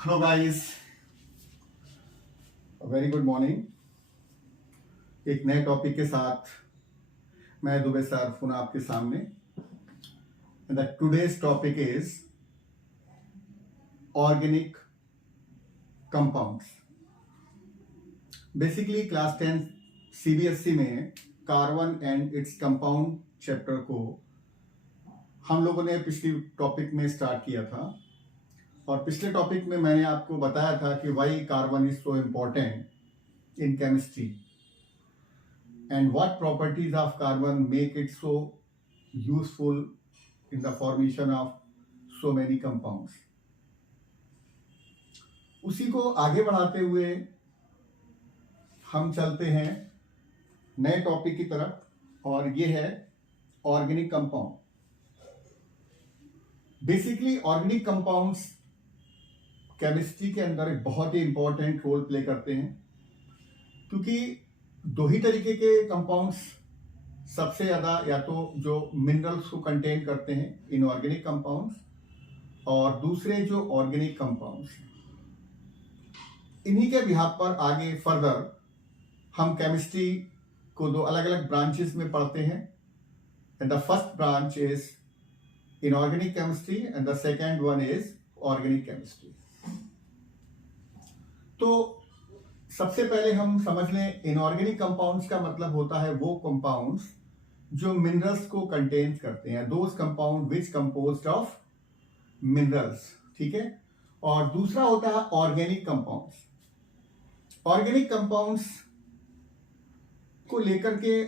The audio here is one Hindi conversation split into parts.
Hello guys, very good morning. एक नए टॉपिक के साथ मैं दुबे सर पुनः आपके सामने। The today's topic is organic compounds. Basically class 10 CBSE में carbon and its compound chapter को हम लोगों ने पिछली टॉपिक में स्टार्ट किया था, और पिछले टॉपिक में मैंने आपको बताया था कि why carbon is so important in chemistry and what properties of carbon make it so useful in the formation of so many compounds. उसी को आगे बढ़ाते हुए हम चलते हैं नए टॉपिक की तरफ, और ये है organic compound. Basically organic compounds chemistry के अंदर एक बहुत ही इंपॉर्टेंट रोल प्ले करते हैं, क्योंकि दो ही तरीके के कंपाउंड्स सबसे ज़्यादा या तो जो मिनरल्स को कंटेन करते हैं इनऑर्गेनिक कंपाउंड्स, और दूसरे जो ऑर्गेनिक कंपाउंड्स। इन्हीं के बिहाफ पर आगे फर्दर हम केमिस्ट्री को दो अलग अलग ब्रांचेस में पढ़ते हैं। And the first branch is inorganic chemistry and the second one is organic chemistry. तो सबसे पहले हम समझ लें, इनऑर्गेनिक कंपाउंड्स का मतलब होता है वो कंपाउंड्स जो मिनरल्स को कंटेन करते हैं, those compound which composed of minerals, ठीक है। और दूसरा होता है ऑर्गेनिक कंपाउंड्स। ऑर्गेनिक कंपाउंड्स को लेकर के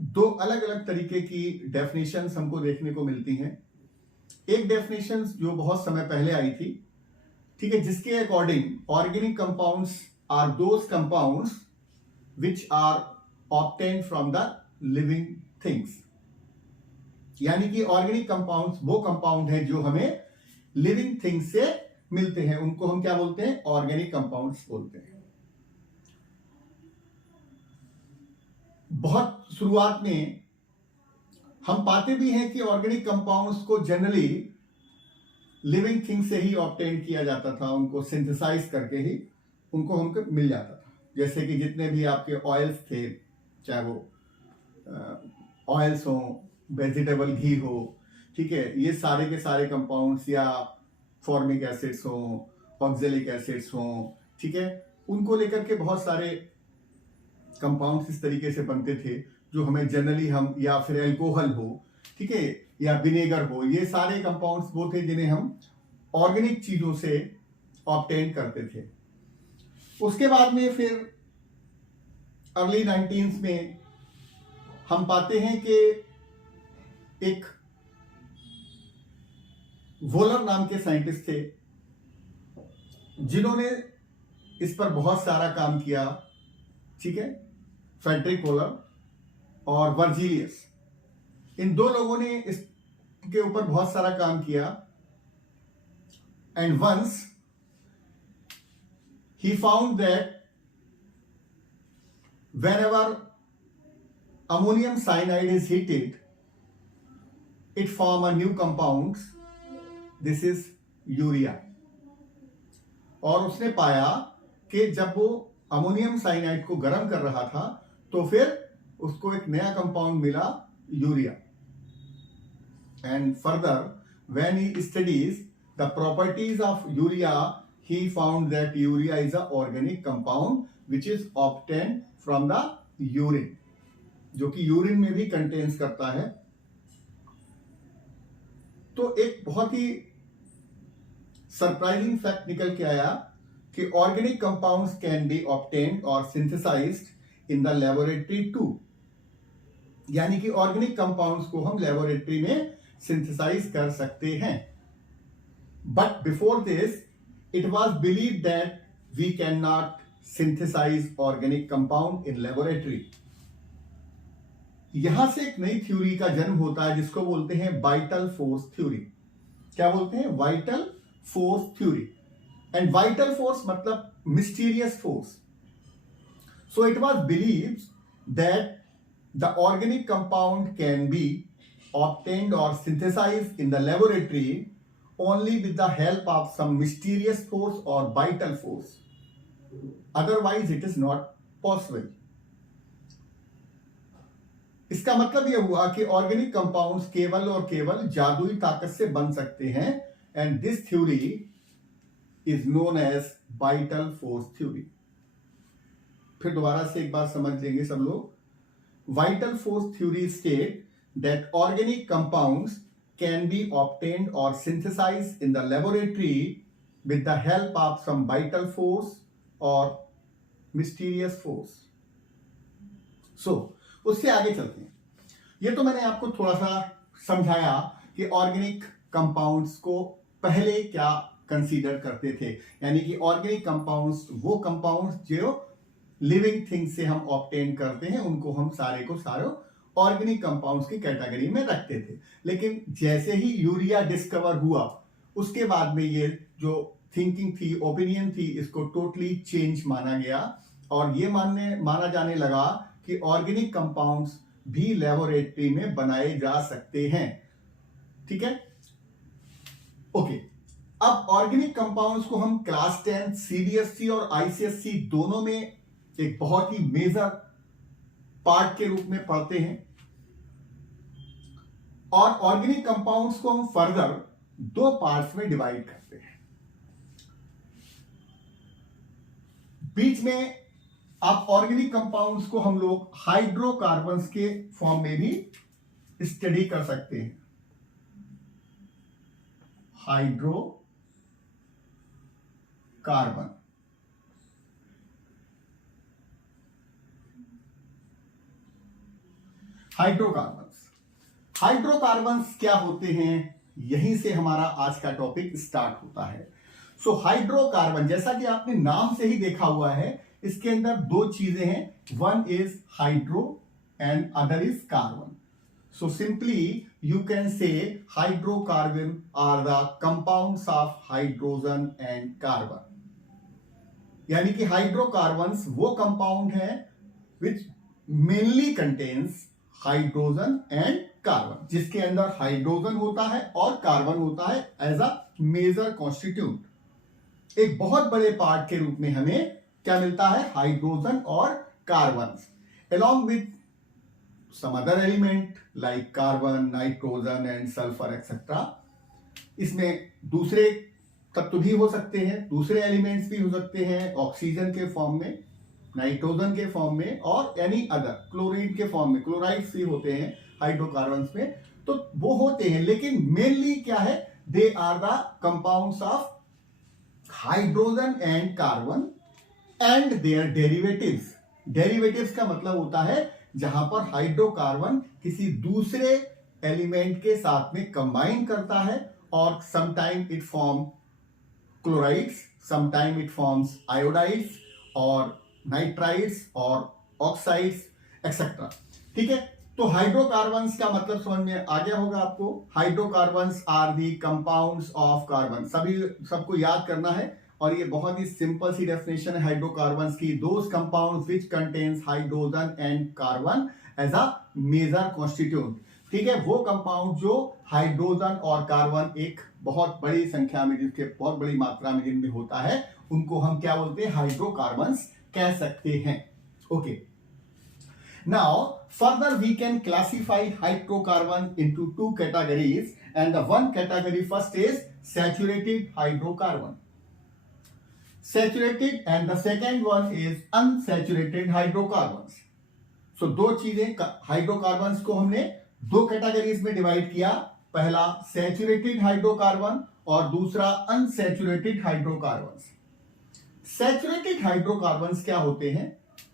दो अलग अलग तरीके की डेफिनेशंस हमको देखने को मिलती हैं। एक डेफिनेशन जो बहुत समय पहले आई थी, ठीक है, जिसके according organic compounds are those compounds which are obtained from the living things. यानी कि ऑर्गेनिक कंपाउंड्स वो कंपाउंड है जो हमें लिविंग थिंग्स से मिलते हैं, उनको हम क्या बोलते हैं? ऑर्गेनिक कंपाउंड्स बोलते हैं। बहुत शुरुआत में हम पाते भी हैं कि ऑर्गेनिक कंपाउंड्स को जनरली लिविंग थिंग से ही ऑब्टेन किया जाता था, उनको सिंथेसाइज करके ही उनको हमको मिल जाता था। जैसे कि जितने भी आपके ऑयल्स थे, चाहे वो ऑयल्स हो, वेजिटेबल घी हो, ठीक है, ये सारे के सारे कंपाउंड्स, या फॉर्मिक एसिड्स हो, ऑक्जेलिक एसिड्स हो, ठीक है, उनको लेकर के बहुत सारे कंपाउंड्स इस तरीके से बनते थे जो हमें जनरली हम, या फिर एल्कोहल हो, ठीक है, या विनेगर हो, ये सारे कंपाउंड्स वो थे जिन्हें हम ऑर्गेनिक चीजों से ऑब्टेन करते थे। उसके बाद में फिर अर्ली 19s में हम पाते हैं कि एक वोलर नाम के साइंटिस्ट थे जिन्होंने इस पर बहुत सारा काम किया, ठीक है। फ्रेडरिक वोलर और वर्जीलियस, इन दो लोगों ने इसके ऊपर बहुत सारा काम किया। And once he found that whenever ammonium cyanide is heated, it form a new compound, this is urea. और उसने पाया कि जब वो अमोनियम साइनाइड को गर्म कर रहा था तो फिर उसको एक नया कंपाउंड मिला, urea. And further when he studies the properties of urea, he found that urea is a organic compound which is obtained from the urine, जो कि यूरिन में भी कंटेन्स करता है। तो एक बहुत ही सरप्राइजिंग फैक्ट निकल के आया कि organic compounds can be obtained और synthesised in the laboratory too. यानी कि ऑर्गेनिक कंपाउंड्स को हम लेबोरेटरी में सिंथेसाइज कर सकते हैं। But before this it was believed that we cannot synthesize organic compound in laboratory। यहां से एक नई थ्योरी का जन्म होता है जिसको बोलते हैं वाइटल फोर्स थ्योरी। क्या बोलते हैं? Vital force theory. And vital force मतलब mysterious force. So it was believed that the organic compound can be obtained or synthesized in the laboratory only with the help of some mysterious force or vital force. Otherwise it is not possible. इसका मतलब यह हुआ कि ऑर्गेनिक कंपाउंड्स केवल और केवल जादुई ताकत से बन सकते हैं, and this theory is known as vital force theory. फिर दोबारा से एक बार समझ लेंगे सब लोग। Vital force theory state that organic compounds can be obtained or synthesized in the laboratory with the help of some vital force or mysterious force. So, उससे आगे चलते हैं। ये तो मैंने आपको थोड़ा सा समझाया कि ऑर्गेनिक कंपाउंड्स को पहले क्या कंसीडर करते थे, यानी कि ऑर्गेनिक कंपाउंड्स वो कंपाउंड्स जो लिविंग थिंग्स से हम ऑब्टेन करते हैं, उनको हम सारे को सारे ऑर्गेनिक कंपाउंड्स की कैटेगरी में रखते थे। लेकिन जैसे ही यूरिया डिस्कवर हुआ, उसके बाद में ये जो थिंकिंग थी, ओपिनियन थी, इसको टोटली चेंज माना गया और ये माना जाने लगा कि ऑर्गेनिक कंपाउंड्स भी लेबोरेटरी में बनाए जा सकते हैं। ठीक है, ओके। अब ऑर्गेनिक कंपाउंड्स को हम क्लास 10 सीबीएसई और आईसीएसई दोनों में एक बहुत ही मेजर पार्ट के रूप में पढ़ते हैं, और ऑर्गेनिक कंपाउंड्स को हम फर्दर दो पार्ट्स में डिवाइड करते हैं। बीच में आप ऑर्गेनिक कंपाउंड्स को हम लोग हाइड्रोकार्बन्स के फॉर्म में भी स्टडी कर सकते हैं। हाइड्रोकार्बन, हाइड्रोकार्बन्स क्या होते हैं, यहीं से हमारा आज का टॉपिक स्टार्ट होता है। सो हाइड्रोकार्बन, जैसा कि आपने नाम से ही देखा हुआ है, इसके अंदर दो चीजें हैं, one is hydro and other is carbon. So simply you can say hydrocarbon are the compounds of hydrogen and carbon, यानी कि हाइड्रोकार्बन्स वो कंपाउंड है which mainly contains hydrogen and carbon, जिसके अंदर हाइड्रोजन होता है और कार्बन होता है एज अ मेजर कॉन्स्टिट्यूट। एक बहुत बड़े पार्ट के रूप में हमें क्या मिलता है, हाइड्रोजन और carbon, along with some other element like carbon, nitrogen and sulphur etcetera. इसमें दूसरे तत्व भी हो सकते हैं, दूसरे एलिमेंट्स भी हो सकते हैं, ऑक्सीजन के फॉर्म में, नाइट्रोजन के फॉर्म में, और एनी अदर क्लोरीन के फॉर्म में, क्लोराइड्स भी होते हैं हाइड्रोकार्बन्स में, तो वो होते हैं। लेकिन मेनली क्या है, they are the compounds of hydrogen and carbon and their derivatives. Derivatives का मतलब होता है जहां पर हाइड्रोकार्बन किसी दूसरे एलिमेंट के साथ में कंबाइन करता है, और sometime it form chlorides, sometime it forms iodides और नाइट्राइड्स और ऑक्साइड्स एक्सेट्रा। ठीक है, तो हाइड्रोकार्बन्स का मतलब समझ में आ गया होगा आपको। Hydrocarbons are the compounds of carbon, सबको याद करना है, और ये बहुत ही सिंपल सी डेफिनेशन है हाइड्रोकार्बन्स की, those compounds which contains hydrogen and carbon as a major constitute. ठीक है, वो कंपाउंड जो हाइड्रोजन और कार्बन एक बहुत बड़ी संख्या में, जिसके बहुत बड़ी मात्रा में जिनमें होता है, उनको हम क्या बोलते हैं, हाइड्रोकार्बन्स कह सकते हैं। Okay, now further we can classify hydrocarbon into two categories, and the one category first is saturated hydrocarbon, saturated, and the second one is unsaturated hydrocarbons. So दो चीजें, हाइड्रोकार्बन्स को हमने दो कैटेगरीज में डिवाइड किया, पहला सैचुरेटेड हाइड्रोकार्बन और दूसरा अनसैचुरेटेड हाइड्रोकार्बन्स। सैचुरेटेड हाइड्रोकार्बन्स क्या होते हैं,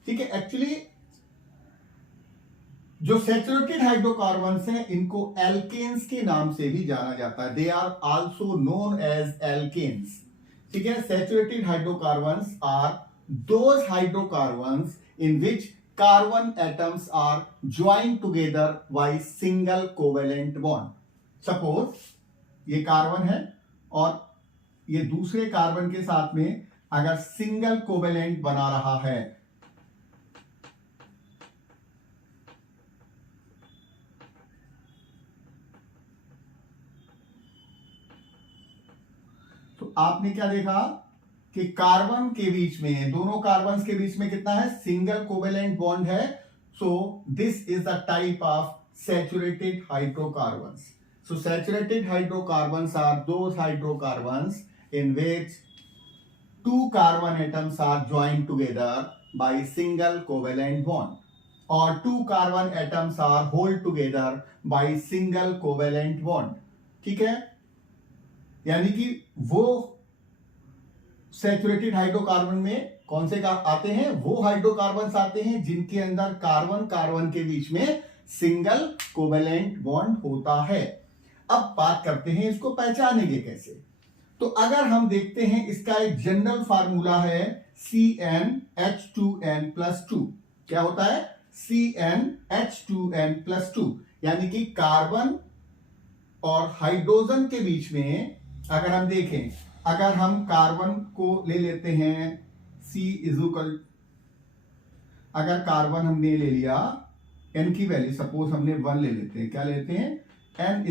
ठीक है, एक्चुअली जो सैचुरेटेड हाइड्रोकार्बन्स हैं, इनको एल्केन्स के नाम से भी जाना जाता है, they are also known as alkanes. ठीक है, saturated hydrocarbons are those hydrocarbons in which carbon atoms are joined together by single covalent bond. सपोज ये कार्बन है और ये दूसरे कार्बन के साथ में अगर सिंगल कोवेलेंट बना रहा है, तो आपने क्या देखा कि कार्बन के बीच में, दोनों कार्बन के बीच में कितना है, सिंगल कोवेलेंट बॉन्ड है. So this is the type of saturated hydrocarbons. So saturated hydrocarbons are those hydrocarbons in which two carbon atoms are joined together by single covalent bond, or two carbon atoms are held together by single covalent bond. ठीक है, यानी कि वो सैचुरेटेड हाइड्रोकार्बन में कौन से का आते हैं, वो हाइड्रोकार्बन्स आते हैं जिनके अंदर कार्बन कार्बन के बीच में सिंगल कोवेलेंट बॉन्ड होता है. अब बात करते हैं इसको पहचानेंगे कैसे. तो अगर हम देखते हैं, इसका एक जनरल फार्मूला है CnH2n+2. क्या होता है, CnH2n+2, यानी कि कार्बन और हाइड्रोजन के बीच में अगर हम देखें, अगर हम कार्बन को ले लेते हैं अगर कार्बन हमने ले लिया, n की वैल्यू सपोज हमने 1 ले लेते हैं, क्या लेते हैं, n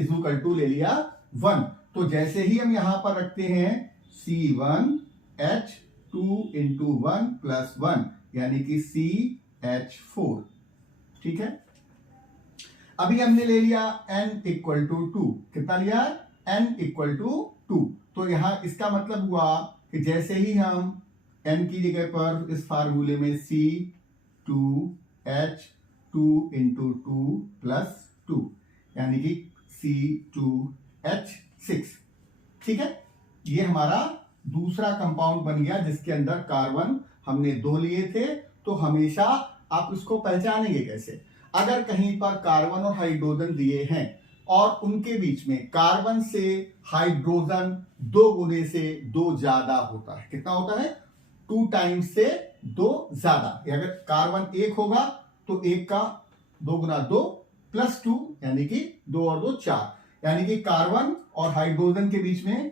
ले लिया 1. तो जैसे ही हम यहां पर रखते हैं C1H2 × 1 + 1, यानी कि CH4. ठीक है, अभी हमने ले लिया n = 2. कितना लिया, n = 2. तो यहां इसका मतलब हुआ कि जैसे ही हम n की जगह पर इस फार्मूले में C2H2 × 2 + 2, यानी कि C2H6. ठीक है, ये हमारा दूसरा कंपाउंड बन गया जिसके अंदर कार्बन हमने 2 लिए थे. तो हमेशा आप इसको पहचानेंगे कैसे, अगर कहीं पर कार्बन और हाइड्रोजन दिए हैं और उनके बीच में कार्बन से हाइड्रोजन 2 गुने से 2 ज्यादा होता है. कितना होता है, 2 टाइम्स से 2 ज्यादा. अगर कार्बन 1 होगा तो 1 का 2 गुना 2 + 2, यानी कि 2 और 2 4, यानी कि कार्बन और हाइड्रोजन के बीच में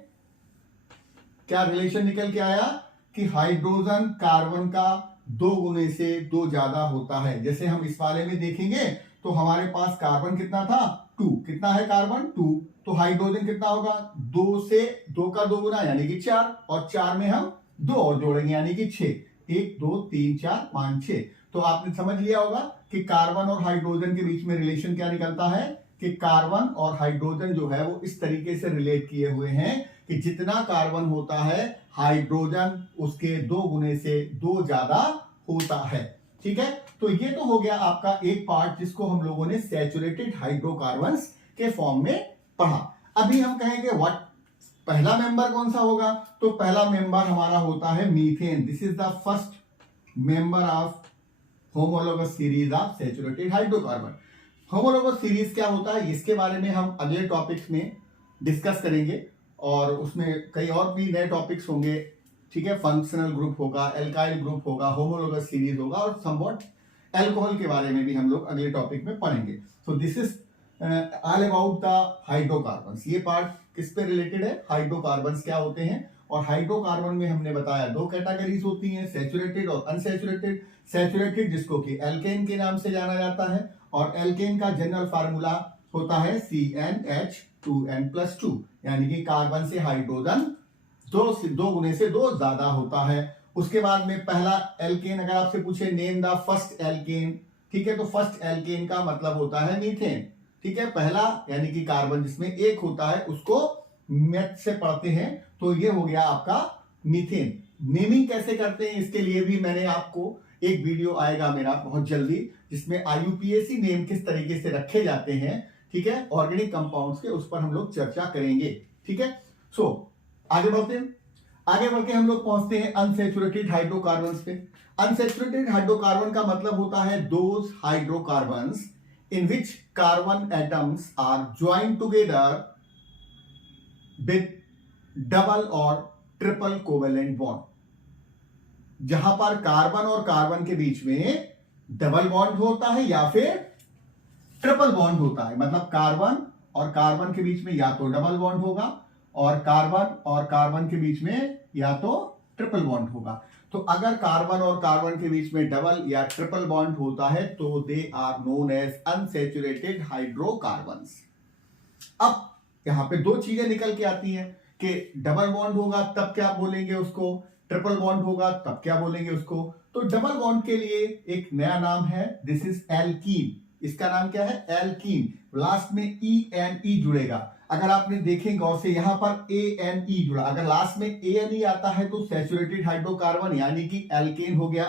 क्या रिलेशन निकल के आया कि हाइड्रोजन कार्बन का 2 गुने से 2 ज्यादा होता है. जैसे हम इस वाले में देखेंगे तो हमारे पास कार्बन कितना था, 2. कितना है कार्बन, 2. तो हाइड्रोजन कितना होगा, 2 से 2 का 2 गुना, यानी कि 4, और 4 में हम 2 और जोड़ेंगे, यानी कि 6. 1 2 3 4 5 6. तो आपने समझ लिया होगा कि कार्बन और हाइड्रोजन के बीच में रिलेशन क्या निकलता है कि कार्बन और हाइड्रोजन जो है वो इस तरीके से रिलेट किए हुए हैं कि जितना कार्बन होता है हाइड्रोजन उसके 2 गुने से 2 ज्यादा होता है. ठीक है, तो ये तो हो गया आपका एक पार्ट जिसको हम लोगों ने सैचुरेटेड हाइड्रोकार्बन्स के फॉर्म में पढ़ा. अभी हम कहेंगे व्हाट, पहला मेंबर कौन सा होगा, तो पहला मेंबर हमारा होता है methane. This is the first member of homologous series of saturated hydrocarbon. Homologous series क्या होता है, इसके बारे में हम अगले टॉपिक्स में डिस्कस करेंगे, और उसमें कई और भी नए टॉपिक्स होंगे. ठीक है, फंक्शनल ग्रुप होगा, एल्काइल ग्रुप होगा, होमोलोगस सीरीज होगा, और समवॉट अल्कोहल के बारे में भी हम लोग अगले टॉपिक में पढ़ेंगे. सो this is all about the hydrocarbons. ये पार्ट किस पे रिलेटेड है, हाइड्रोकार्बन्स क्या होते हैं. और हाइड्रोकार्बन में हमने बताया 2 कैटेगरीज होती हैं, सैचुरेटेड और अनसैचुरेटेड. सैचुरेटेड जिसको कि एल्केन के नाम से जाना जाता है, और एल्केन का जनरल फार्मूला होता है CnH2n+2, यानी कि कार्बन से हाइड्रोजन 2 गुने से 2 ज्यादा होता है. उसके बाद में पहला एल्केन, अगर आपसे पूछे नेम द फर्स्ट एल्केन, ठीक है, तो फर्स्ट एल्केन का मतलब होता है मीथेन. ठीक है, पहला यानी कि कार्बन जिसमें 1 होता है उसको मैथ से पढ़ते हैं, तो ये हो गया आपका मीथेन. नेमिंग कैसे करते हैं इसके लिए भी मैंने आपको एक वीडियो आएगा मेरा बहुत जल्दी, जिसमें IUPAC नेम किस तरीके से रखे जाते हैं, ठीक है, ऑर्गेनिक कंपाउंड्स के, उस पर हम लोग चर्चा करेंगे. ठीक है, सो आगे बढ़ते हैं. आगे बढ़ के हम लोग पहुंचते हैं अनसैचुरेटेड हाइड्रोकार्बन्स पे. अनसैचुरेटेड हाइड्रोकार्बन का मतलब होता है those hydrocarbons in which carbon atoms are joined together with double और ट्रिपल कोवेलेंट बॉन्ड. जहां पर कार्बन और कार्बन के बीच में डबल बॉन्ड होता है या फिर ट्रिपल बॉन्ड होता है. मतलब कार्बन और कार्बन के बीच में या तो डबल बॉन्ड होगा, और कार्बन के बीच में या तो ट्रिपल बॉन्ड होगा. तो अगर कार्बन और कार्बन के बीच में डबल या ट्रिपल बॉन्ड होता है तो they are known as unsaturated hydrocarbons. अब यहां पे 2 चीजें निकल के आती हैं कि डबल बॉन्ड होगा तब क्या बोलेंगे उसको, ट्रिपल बॉन्ड होगा तब क्या बोलेंगे उसको। तो डबल बॉन्ड के लिए एक नया नाम है, दिस इज एल्कीन। इसका नाम क्या है, एल्कीन। लास्ट में E-N-E जुड़ेगा। अगर आपने देखें गौर से यहां पर A-N-E जुड़ा, अगर लास्ट में A-N-E आता है तो सैचुरेटेड हाइड्रोकार्बन यानी कि एल्केन हो गया,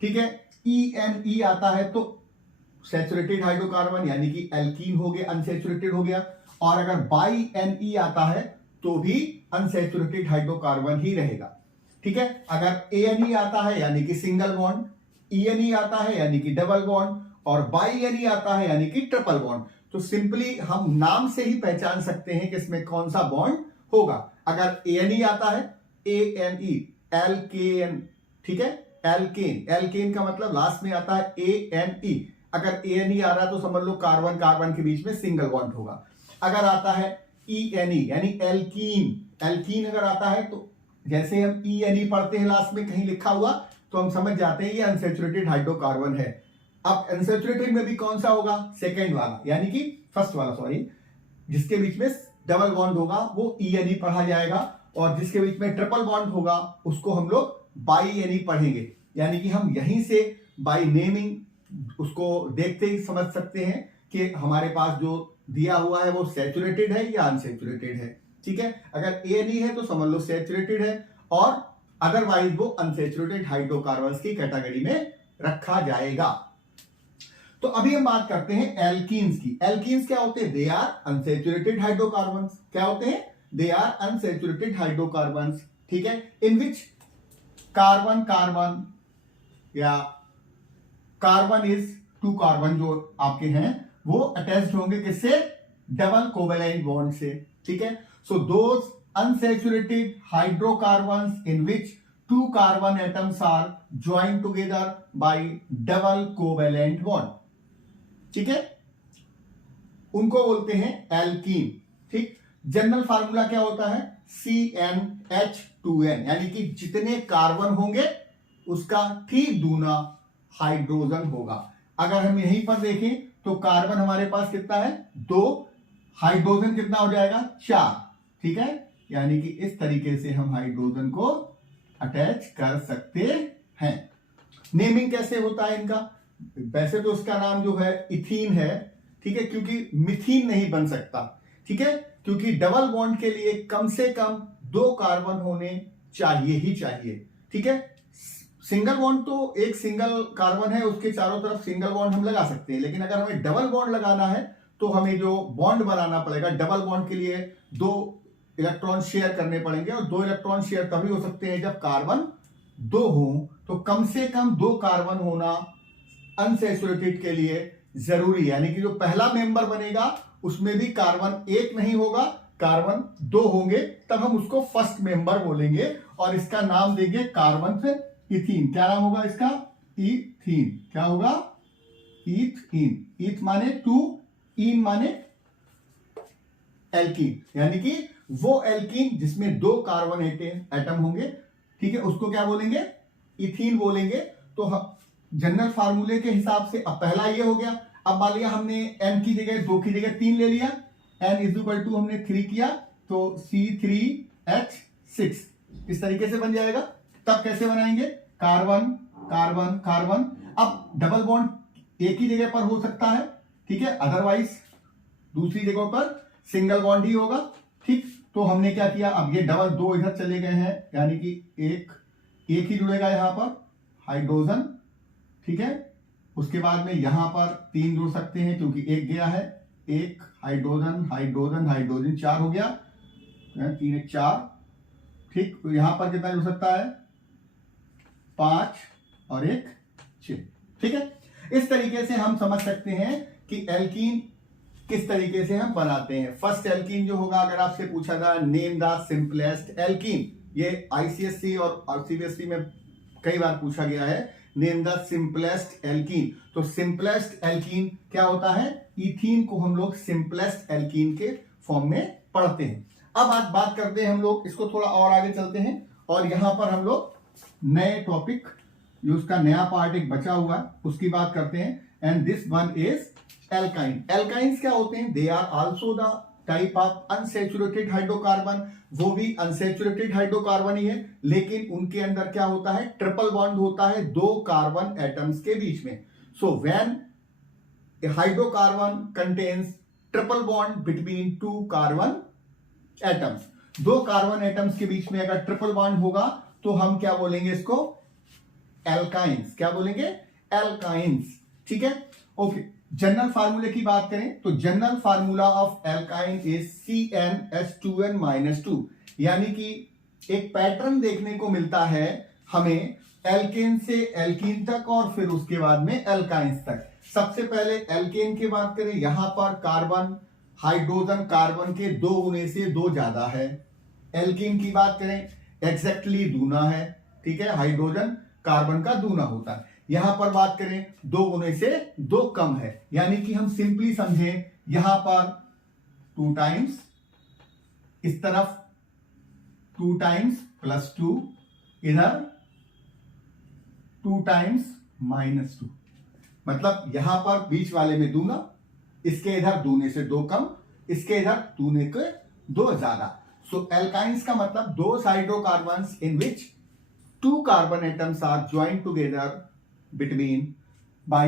ठीक है। E-N-E आता है तो सैचुरेटेड हाइड्रोकार्बन यानी कि एल्कीन हो गया, अनसैचुरेटेड हो गया। और अगर बाई N-E आता है तो भी अनसैचुरेटेड हाइड्रोकार्बन ही रहेगा, ठीक है। अगर A-N-E आता है यानी कि सिंगल बॉन्ड, E-N-E आता है यानी कि डबल बॉन्ड, और बाई N-E आता है यानी कि ट्रिपल बॉन्ड। तो सिंपली हम नाम से ही पहचान सकते हैं कि इसमें कौन सा बॉन्ड होगा। अगर A-N-E आता है, A-N-E, एल्केन, ठीक है, एल्केन। एल्केन का मतलब लास्ट में आता है A-N-E। अगर A-N-E आ रहा है तो समझ लो कार्बन कार्बन के बीच में सिंगल बॉन्ड होगा। अगर आता है E-N-E यानी एल्कीन, एल्कीन अगर आता है तो जैसे हम E-N-E पढ़ते हैं लास्ट में कहीं लिखा हुआ तो हम समझ जाते हैं ये अनसैचुरेटेड हाइड्रोकार्बन है। अब अनसैचुरेटेड में भी कौन सा होगा, सेकेंड वाला यानी कि फर्स्ट वाला, सॉरी, जिसके बीच में डबल बॉन्ड होगा वो E-N-E पढ़ा जाएगा, और जिसके बीच में ट्रिपल बॉन्ड होगा उसको हम लोग बाई N-E पढ़ेंगे। यानी कि हम यहीं से बाई नेमिंग उसको देखते ही समझ सकते हैं कि हमारे पास जो दिया हुआ है वो सैचुरेटेड है या अनसैचुरेटेड है, ठीक है। अगर A-N-E है तो समझ लो सैचुरेटेड है, और अदरवाइज वो अनसैचुरेटेड हाइड्रोकार्बन्स की कैटेगरी में रखा जाएगा। तो अभी हम बात करते हैं एल्कीन्स की। एल्कीन्स क्या होते हैं, दे आर अनसैचुरेटेड हाइड्रोकार्बन्स। क्या होते हैं, दे आर अनसैचुरेटेड हाइड्रोकार्बन्स, ठीक है, इन विच कार्बन कार्बन या कार्बन इज टू कार्बन जो आपके हैं वो अटैच्ड होंगे किससे, डबल कोवेलेंट बॉन्ड से, ठीक है। So those unsaturated hydrocarbons in which two carbon atoms are joined together by double covalent bond, ठीक है, उनको बोलते हैं एल्कीन, ठीक। जनरल फार्मूला क्या होता है, CnH2n, यानी कि जितने कार्बन होंगे उसका ठीक दूना हाइड्रोजन होगा। अगर हम यहीं पर देखें तो कार्बन हमारे पास कितना है, 2, हाइड्रोजन कितना हो जाएगा, 4, ठीक है। यानी कि इस तरीके से हम हाइड्रोजन को अटैच कर सकते हैं। नेमिंग कैसे होता है इनका, वैसे तो इसका नाम जो है इथीन है, ठीक है, क्योंकि मिथीन नहीं बन सकता, ठीक है, क्योंकि डबल बॉन्ड के लिए कम से कम 2 कार्बन होने चाहिए ही चाहिए, ठीक है। सिंगल बॉन्ड तो एक सिंगल कार्बन है उसके चारों तरफ सिंगल बॉन्ड हम लगा सकते हैं, लेकिन अगर हमें डबल बॉन्ड लगाना है तो हमें जो बॉन्ड बनाना पड़ेगा, डबल बॉन्ड के लिए 2 इलेक्ट्रॉन शेयर करने पड़ेंगे, और 2 इलेक्ट्रॉन शेयर तभी हो सकते हैं जब कार्बन 2 हो। तो कम से कम 2 कार्बन होना अनसैचुरेटेड के लिए जरूरी है, यानी कि जो पहला मेंबर बनेगा उसमें भी कार्बन 1 नहीं होगा, कार्बन 2 होंगे, तब हम उसको फर्स्ट मेंबर बोलेंगे और इसका नाम देंगे कार्बन से इथीन। क्या नाम होगा इसका, इथीन। क्या होगा, इथीन। इथ माने 2, इन माने एल्कीन, यानी कि वो एल्कीन जिसमें 2 कार्बन एटम होंगे, ठीक है, उसको क्या बोलेंगे, इथीन बोलेंगे। तो जनरल फार्मूले के हिसाब से अब पहला ये हो गया। अब मान लिया हमने n की जगह 2 की जगह 3 ले लिया, n इज इक्वल टू हमने 3 किया तो C3H6 इस तरीके से बन जाएगा। तब कैसे बनाएंगे, कार्बन कार्बन कार्बन। अब डबल बॉन्ड एक ही जगह पर हो सकता है, ठीक है, अदरवाइज दूसरी जगह पर सिंगल बॉन्ड ही होगा, ठीक। तो हमने क्या किया, अब ये डबल 2 इधर चले गए हैं, यानी कि एक ही जुड़ेगा यहां पर हाइड्रोजन, ठीक है। उसके बाद में यहां पर 3 जुड़ सकते हैं क्योंकि एक गया है, एक हाइड्रोजन हाइड्रोजन हाइड्रोजन 4 हो गया, 3 1 4, ठीक। तो यहां पर कितना जुड़ सकता है, 5 और 1 6, ठीक है। इस तरीके से हम समझ सकते हैं कि एल्कीन किस तरीके से हम बनाते हैं। फर्स्ट एल्कीन जो होगा, अगर आपसे पूछा था नेम द सिंपलेस्ट एल्कीन, ये ICSE और CBSE में कई बार पूछा गया है, नेम द सिंपलेस्ट एल्कीन। तो सिंपलेस्ट एल्कीन क्या होता है, इथीन को हम लोग सिंपलेस्ट एल्कीन के फॉर्म में पढ़ते हैं। अब आज बात करते हैं हम लोग, इसको थोड़ा और आगे चलते हैं और यहां पर हम लोग नए टॉपिक, जो उसका नया पार्ट एक बचा हुआ है उसकी बात करते हैं। And this one is alkyne. Alkynes क्या होते हैं, they are also the type of unsaturated hydrocarbon, वो भी अनसैचुरेटेड हाइड्रोकार्बन ही है, लेकिन उनके अंदर क्या होता है, ट्रिपल बॉन्ड होता है दो कार्बन एटम्स के बीच में. So when A hydrocarbon contains triple bond between two carbon atoms, दो कार्बन एटम्स के बीच में अगर ट्रिपल बॉन्ड होगा तो हम क्या बोलेंगे इसको, एल्काइंस. क्या बोलेंगे, एल्काइंस. ठीक है, ओके. जनरल फार्मूले की बात करें तो general formula of alkyne is CnH2n-2, यानी कि एक पैटर्न देखने को मिलता है हमें एल्केन से एल्कीन तक और फिर उसके बाद में एल्काइंस तक. सबसे पहले एल्केन की बात करें, यहां पर कार्बन हाइड्रोजन कार्बन के 2 होने से 2 ज्यादा है. एल्कीन की बात करें एग्जैक्टली दूना है. ठीक है, हाइड्रोजन कार्बन का दूना होता है. यहां पर बात करें 2 गुने से 2 कम है, यानी कि हम सिंपली समझें यहां पर 2 टाइम्स, इस तरफ 2 टाइम्स +2, इधर 2 टाइम्स -2, मतलब यहां पर बीच वाले में दूना, इसके इधर दूने से 2 कम, इसके इधर दूने के 2 ज्यादा. सो एल्काइंस का मतलब दोस hydrocarbons in which 2 carbon atoms are joined together between by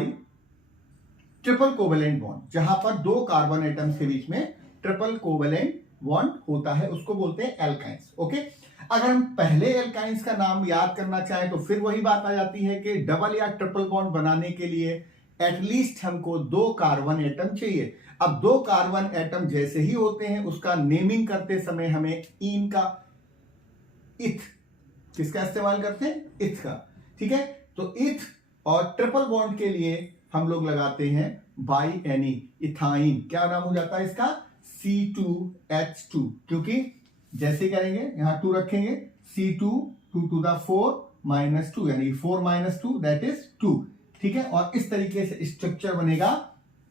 triple covalent bond. जहां पर 2 कार्बन एटम्स के बीच में ट्रिपल कोवेलेंट बॉन्ड होता है उसको बोलते हैं एल्काइंस. ओके, अगर हम पहले एल्काइंस का नाम याद करना चाहें तो फिर वही बात आ जाती है कि डबल या ट्रिपल बॉन्ड बनाने के लिए एटलीस्ट हमको 2 कार्बन एटम चाहिए. अब 2 कार्बन एटम जैसे ही होते हैं उसका नेमिंग करते समय हमें इन का, इथ, किसका इस्तेमाल करते हैं, इथ का. ठीक है, तो इथ और ट्रिपल बॉन्ड के लिए हम लोग लगाते हैं बाई एनी, इथाइन. क्या नाम हो जाता है इसका, C2H2, क्योंकि जैसे करेंगे यहां 2 रखेंगे, C2 2 to the 4 -2, यानी 4 - 2 दैट इज 2. ठीक है, और इस तरीके से स्ट्रक्चर बनेगा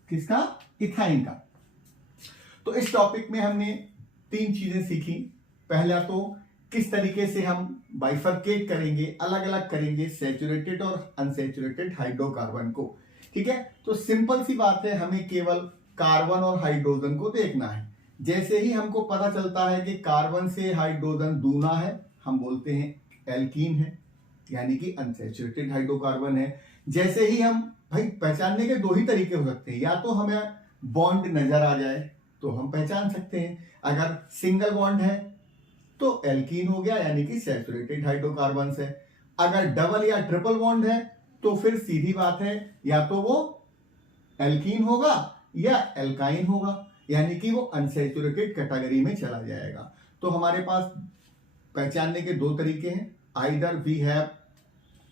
किसका, इथाइन का. तो इस टॉपिक में हमने 3 चीजें सीखी. पहला तो किस तरीके से हम बाइफरकेट करेंगे, अलग अलग करेंगे सैचुरेटेड और अनसैचुरेटेड हाइड्रोकार्बन को. ठीक है, तो सिंपल सी बात है, हमें केवल कार्बन और हाइड्रोजन को देखना है. जैसे ही हमको पता चलता है कि कार्बन से हाइड्रोजन दूना है, हम बोलते हैं एल्कीन है, यानी कि अनसैचुरेटेड हाइड्रोकार्बन है. जैसे ही हम, भाई पहचानने के 2 ही तरीके हो सकते हैं, या तो हमें बॉन्ड नजर आ जाए तो हम पहचान सकते हैं, अगर सिंगल बॉन्ड है तो एल्कीन हो गया, यानी कि सैचुरेटेड हाइड्रोकार्बन है. अगर डबल या ट्रिपल बॉन्ड है तो फिर सीधी बात है, या तो वो एल्कीन होगा या एल्काइन होगा, यानी कि वो अनसैचुरेटेड कैटेगरी में चला जाएगा. तो हमारे पास पहचानने के 2 तरीके हैं, either we have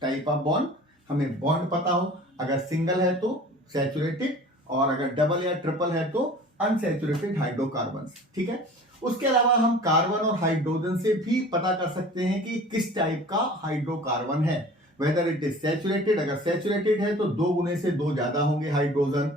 type of bond, हमें बॉन्ड पता हो, अगर सिंगल है तो सैचुरेटेड, और अगर डबल या ट्रिपल है तो अनसैचुरेटेड हाइड्रोकार्बन. ठीक है, उसके अलावा हम कार्बन और हाइड्रोजन से भी पता कर सकते हैं कि किस टाइप का हाइड्रोकार्बन है, वेदर इट इज सैचुरेटेड. अगर सैचुरेटेड है तो 2 गुने से 2 ज्यादा होंगे हाइड्रोजन.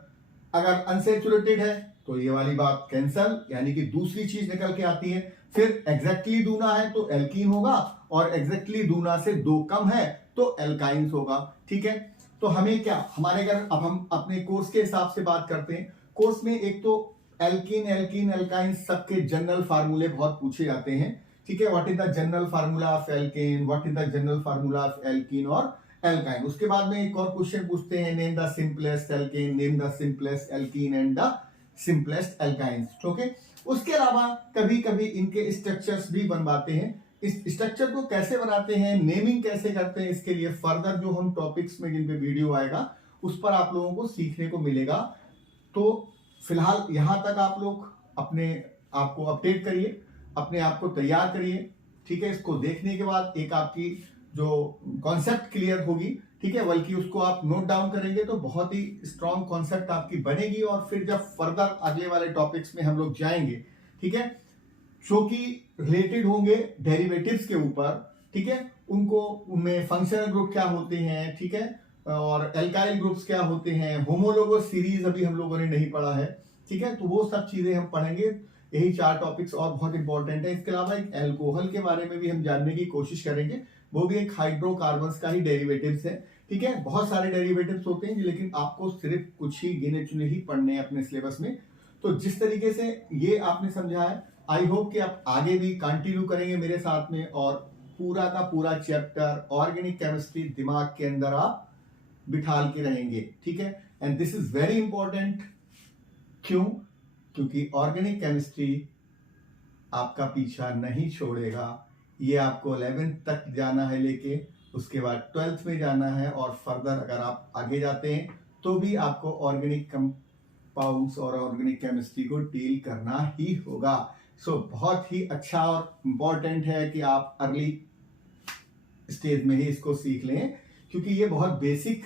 अगर अनसैचुरेटेड है तो ये वाली बात कैंसल, यानी कि दूसरी चीज निकल के आती है. फिर एग्जैक्टली दूना है तो एल्कीन होगा, और एग्जैक्टली दूना से 2 कम है तो एल्काइंस होगा. ठीक है, तो हमें क्या, हमारे अगर अब हम अपने कोर्स के हिसाब से बात करते हैं, कोर्स में एक तो एल्कीन एल्कीन एल्काइन सबके जनरल फार्मूले बहुत पूछे जाते हैं. ठीक है, what is the general formula of alkane, what is the general formula of alkene और एल्काइन. उसके बाद में एक और क्वेश्चन पूछते हैं, name the simplest alkane, name the simplest alkene and the simplest alkynes. Okay, उसके अलावा कभी कभी इनके स्ट्रक्चर्स भी बनवाते हैं. इस स्ट्रक्चर को कैसे बनाते हैं, नेमिंग कैसे करते हैं, इसके लिए फर्दर जो हम टॉपिक्स में जिन पे वीडियो आएगा उस पर आप लोगों को सीखने को मिलेगा. तो फिलहाल यहां तक आप लोग अपने आप को अपडेट करिए, अपने आप को तैयार करिए. ठीक है, इसको देखने के बाद एक आपकी जो कॉन्सेप्ट क्लियर होगी, ठीक है, बल्कि उसको आप नोट डाउन करेंगे तो बहुत ही स्ट्रॉन्ग कॉन्सेप्ट आपकी बनेगी. और फिर जब फर्दर अगले वाले टॉपिक्स में हम लोग जाएंगे, ठीक है, जो कि रिलेटेड होंगे डेरिवेटिव्स के ऊपर, ठीक है, उनको, उनमें फंक्शनल ग्रुप क्या होते हैं, ठीक है, और एल्काइल ग्रुप्स क्या होते हैं, होमोलोगस सीरीज अभी हम लोगों ने नहीं पढ़ा है. ठीक है, तो वो सब चीजें हम पढ़ेंगे. यही 4 टॉपिक्स और बहुत इंपॉर्टेंट है. इसके अलावा एक अल्कोहल के बारे में भी हम जानने की कोशिश करेंगे, वो भी एक हाइड्रोकार्बन्स का ही डेरिवेटिव्स है. ठीक है, बहुत सारे डेरिवेटिव्स होते हैं लेकिन आपको सिर्फ कुछ ही गिने चुने ही पढ़ने हैं अपने सिलेबस में. तो जिस तरीके से ये आपने समझा है, आई होप कि आप आगे भी कंटिन्यू करेंगे मेरे साथ में और पूरा का पूरा चैप्टर ऑर्गेनिक केमिस्ट्री दिमाग के अंदर आप बिठाल के रहेंगे, ठीक है। And this is very important. क्यों? क्योंकि ऑर्गेनिक केमिस्ट्री आपका पीछा नहीं छोड़ेगा। ये आपको 11th तक जाना है लेके, उसके बाद 12th में जाना है, और फर्दर अगर आप आगे जाते हैं तो भी आपको ऑर्गेनिक कंपाउंड्स और ऑर्गेनिक केमिस्ट्री को डील करना ही होगा। सो बहुत ही अच्छा और इम्पॉर्टेंट है कि आप अर्ली स्टेज में ही इसको सीख लें, क्योंकि ये बहुत बेसिक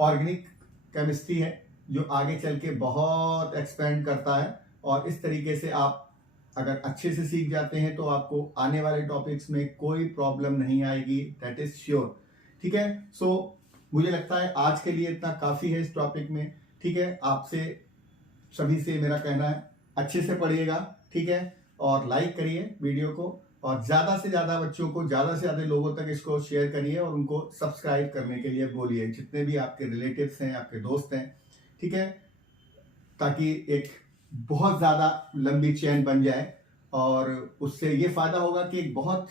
ऑर्गेनिक केमिस्ट्री है जो आगे चल के बहुत एक्सपेंड करता है। और इस तरीके से आप अगर अच्छे से सीख जाते हैं तो आपको आने वाले टॉपिक्स में कोई प्रॉब्लम नहीं आएगी, दैट इज श्योर, ठीक है। सो मुझे लगता है आज के लिए इतना काफी है इस टॉपिक में, ठीक है। आपसे सभी से मेरा कहना है अच्छे से पढ़िएगा, ठीक है, और लाइक करिए वीडियो को, और ज्यादा से ज्यादा बच्चों को, ज्यादा से ज्यादा लोगों तक इसको शेयर करिए और उनको सब्सक्राइब करने के लिए बोलिए, जितने भी आपके रिलेटिव्स हैं, आपके दोस्त हैं, ठीक है, ताकि एक बहुत ज्यादा लंबी चेन बन जाए। और उससे ये फायदा होगा कि एक बहुत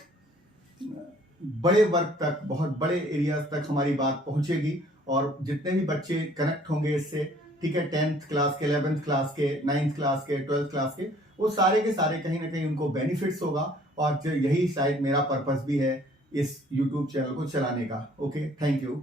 बड़े वर्ग तक, बहुत बड़े एरियाज तक हमारी बात पहुंचेगी, और जितने भी बच्चे कनेक्ट होंगे इससे, ठीक है, 10th क्लास के, 11th क्लास के, 9th क्लास के, 12th क्लास के, वो सारे के सारे कहीं ना कहीं उनको बेनिफिट्स होगा। और यही शायद मेरा पर्पस भी है इस YouTube चैनल को चलाने का। Okay, thank you.